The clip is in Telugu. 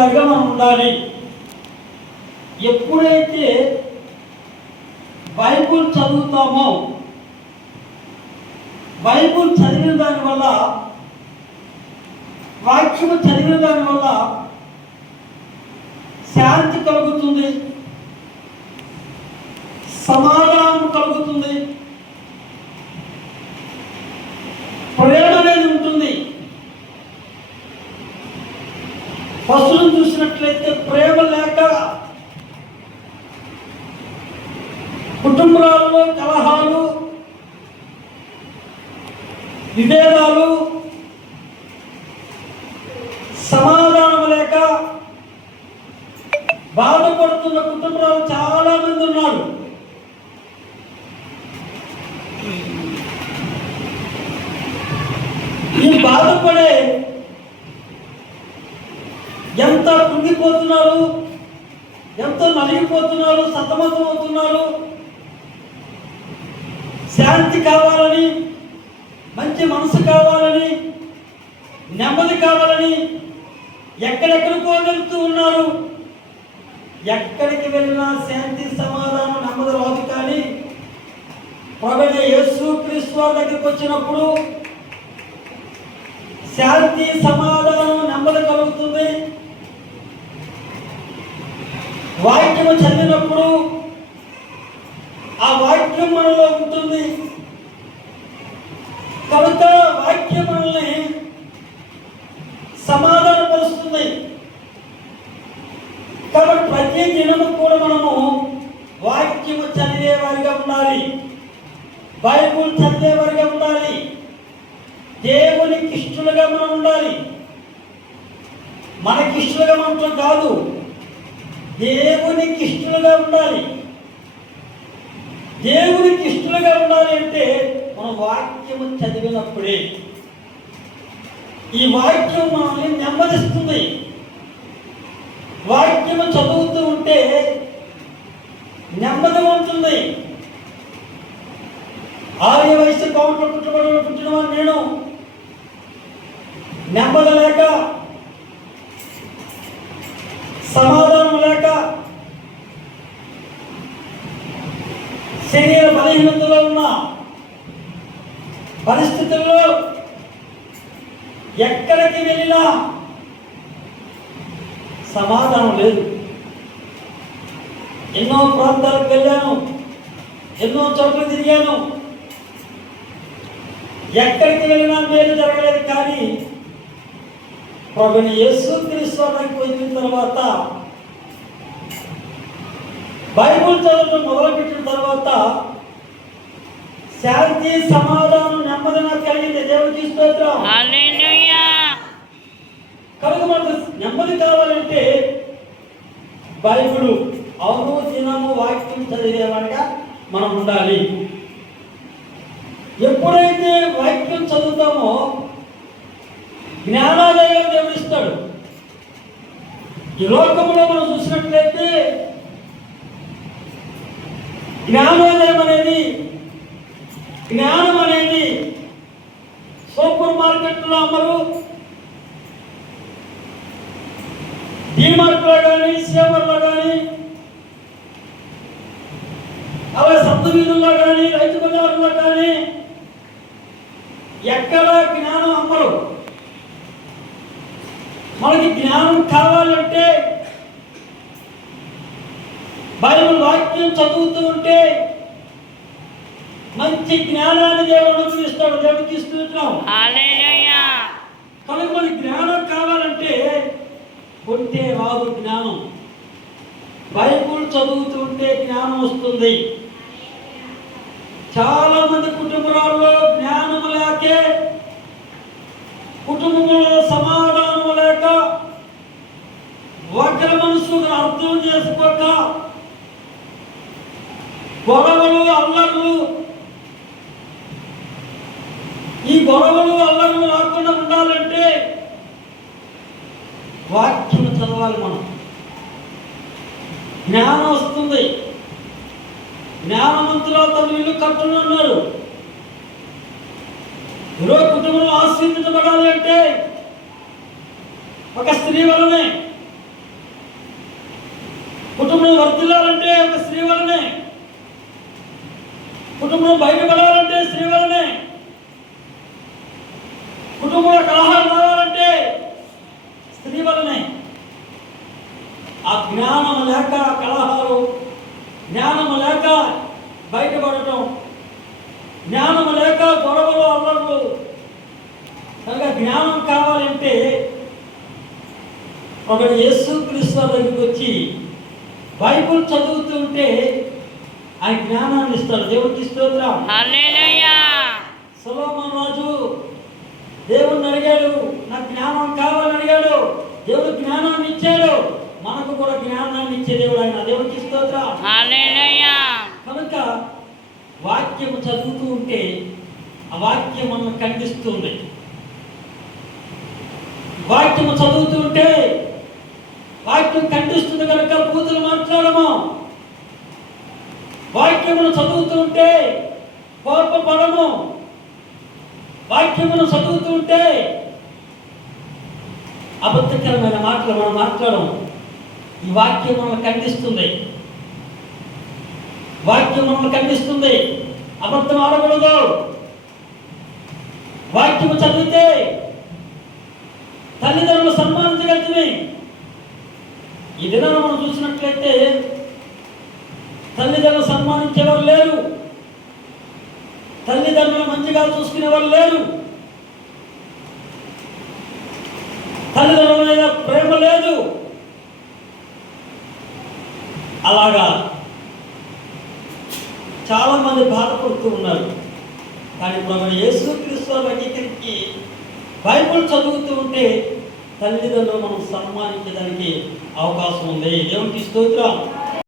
చదివేవారిగా మనం ఉండాలి. ఎప్పుడైతే బైబుల్ చదువుతామో, బైబుల్ చదివిన దానివల్ల, వాక్యము చదివిన దానివల్ల శాంతి కలుగుతుంది, సమాధానం కలుగుతుంది, ప్రేమ అనేది ఉంటుంది. పశువులను చూసినట్లయితే ప్రేమ లేక కుటుంబాలలో కలహాలు, విభేదాలు, సమాధానం లేక బాధపడుతున్న కుటుంబాలు చాలా మంది ఉన్నారు. ఈ బాధపడే ఎంత కుంగిపోతున్నారు, ఎంత నలిగిపోతున్నారు, సతమతం అవుతున్నారు. శాంతి కావాలని, మంచి మనసు కావాలని, నెమ్మది కావాలని ఎక్కడెక్కడికో వెళ్తూ ఉన్నారు. ఎక్కడికి వెళ్ళినా శాంతి, సమాధానం, నెమ్మది రాదు. కానీ ప్రభువైన యేసుక్రీస్తు వారి దగ్గరికి వచ్చినప్పుడు శాంతి, సమాధానం, నెమ్మది కలుగుతుంది. వాక్యము చదివినప్పుడు ఆ వాక్యం మనలో ఉంటుంది కనుక వాక్యం మనల్ని సమాధానపరుస్తుంది. కాబట్టి ప్రతి దినము కూడా మనము వాక్యము చదివేవారిగా ఉండాలి, బైబుల్ చదివేవారిగా ఉండాలి, దేవునికి ఇష్టలుగా మనం ఉండాలి. మనకి ఇష్టలుగా మనం కాదు, దేవునికి ఇష్టలుగా ఉండాలి. దేవునికి ఇష్టలుగా ఉండాలి అంటే మనం వాక్యము చదివినప్పుడే. ఈ వాక్యం మనల్ని నెమ్మదిస్తుంది. వాక్యము చదువుతూ ఉంటే నెమ్మది ఉంటుంది. ఆర్య వయసు కౌంట్లో పుట్టిన నేను నెమ్మది లేక, సమాధానం లేక, శరీర బలహీనతలో ఉన్న పరిస్థితుల్లో ఎక్కడికి వెళ్ళినా సమాధానం లేదు. ఎన్నో ప్రాంతాలకు వెళ్ళాను, ఎన్నో చోట్ల తిరిగాను, ఎక్కడికి వెళ్ళినా మేలు జరగలేదు. కానీ ప్రభువైన యేసుక్రీస్తు వారికి వచ్చిన తర్వాత, బైబుల్ చదవడం మొదలుపెట్టిన తర్వాత శాంతి, సమాధానం, నెమ్మది నాకు కలిగింది. దేవునికి స్తోత్రం. హల్లెలూయా. కనుక మనకు నెమ్మది కావాలంటే బైబుల్ అవును దినము వాక్యం చదివేవాడిగా మనం ఉండాలి. ఎప్పుడైతే వాక్యం చదువుతామో జ్ఞానోదయం దేవుడు ఇస్తాడు. ఈ లోకంలో మనం చూసినట్లయితే జ్ఞానం అనేది సూపర్ మార్కెట్లో అమ్మరు, డిమార్ట్లో కానీ, సేవర్లో కానీ, అలా సప్త వీధుల్లో కానీ, రైతు బజార్లో కానీ ఎక్కడ జ్ఞానం అమ్మరు. మనకి జ్ఞానం కావాలంటే బైబిల్ వాక్యం చదువుతూ ఉంటే మంచి జ్ఞానాన్ని దేవుడు అనుగ్రహిస్తాడు. దేవుడికి స్తోత్రం. హల్లెలూయా. కనుక మనకి జ్ఞానం కావాలంటే కొంటే రాదు జ్ఞానం. బైబిల్ చదువుతూ ఉంటే జ్ఞానం వస్తుంది. చాలా మంది కుటుంబాల్లో జ్ఞానం లేకే, కుటుంబంలో సమాధానం లేక, ఒకరి మనసును అర్థం చేసుకోక గొడవలు, అల్లర్లు, ఈ గొడవలు, అల్లర్లు రాకుండా ఉండాలంటే వాక్యం చదవాలి. మనం జ్ఞానం వస్తుంది. జ్ఞానవంతులు తమ ఇల్లు కట్టునున్నారు. ఈరోజు కుటుంబం ఆశీర్వదించబడాలి అంటే ఒక స్త్రీ వలనే, కుటుంబం వర్ధిల్లాలంటే ఒక స్త్రీ వలనే, కుటుంబం బయటపడాలంటే స్త్రీ వలనే, కుటుంబంలో కలహాలు రావాలంటే స్త్రీ వలనే. ఆ జ్ఞానం లేక కలహాలు, జ్ఞానం లేక బయటపడటం, జ్ఞానం లేక గొడవలు అల్లర్లు. కనుక జ్ఞానం కావాలంటే ఒకడు యేసుక్రీస్తు దగ్గరికి వచ్చి బైబిల్ చదువుతుంటే ఆయన జ్ఞానాన్ని ఇస్తాడు. దేవుడికి స్తోత్రం. హల్లెలూయా. సొలొమోను రాజు దేవుణ్ణి అడిగాడు, నాకు జ్ఞానం కావాలని అడిగాడు. దేవుడు జ్ఞానాన్ని ఇచ్చాడు. మనకు కూడా జ్ఞానాన్ని ఇచ్చే దేవుడు ఆయన. దేవుడికి స్తోత్రం. హల్లెలూయా. కనుక వాక్యం చదువుతూ ఉంటే ఆ వాక్యం మనల్ని ఖండిస్తుంది. వాక్యము చదువుతూ ఉంటే వాక్యం ఖండిస్తుంది కనుక బూతులు మాట్లాడము. వాక్యమును చదువుతూ ఉంటే కోపపడము. వాక్యమును చదువుతూ ఉంటే అబద్ధకరమైన మాటలు మనం మాట్లాడము. ఈ వాక్యం మనల్ని ఖండిస్తుంది. వాక్యం మనల్ని ఖండిస్తుంది. అబద్ధం ఆడకూడదు. వాక్యము చదివితే తల్లిదండ్రులు సన్మానించగలుగుతుంది. ఈ దినాన్ని మనం చూసినట్లయితే తల్లిదండ్రులు సన్మానించేవారు లేరు, తల్లిదండ్రులు మంచిగా చూసుకునేవారు లేరు, తల్లిదండ్రుల మీద ప్రేమ లేదు. అలాగా చాలా మంది బాధపడుతూ ఉన్నారు. కానీ ఇప్పుడు యేసుక్రీస్తు అంగీకరించి బైబిల్ చదువుతూ ఉంటే తల్లిదండ్రులు మనం సన్మానించడానికి అవకాశం ఉంది. దేవునికి స్తోత్రం.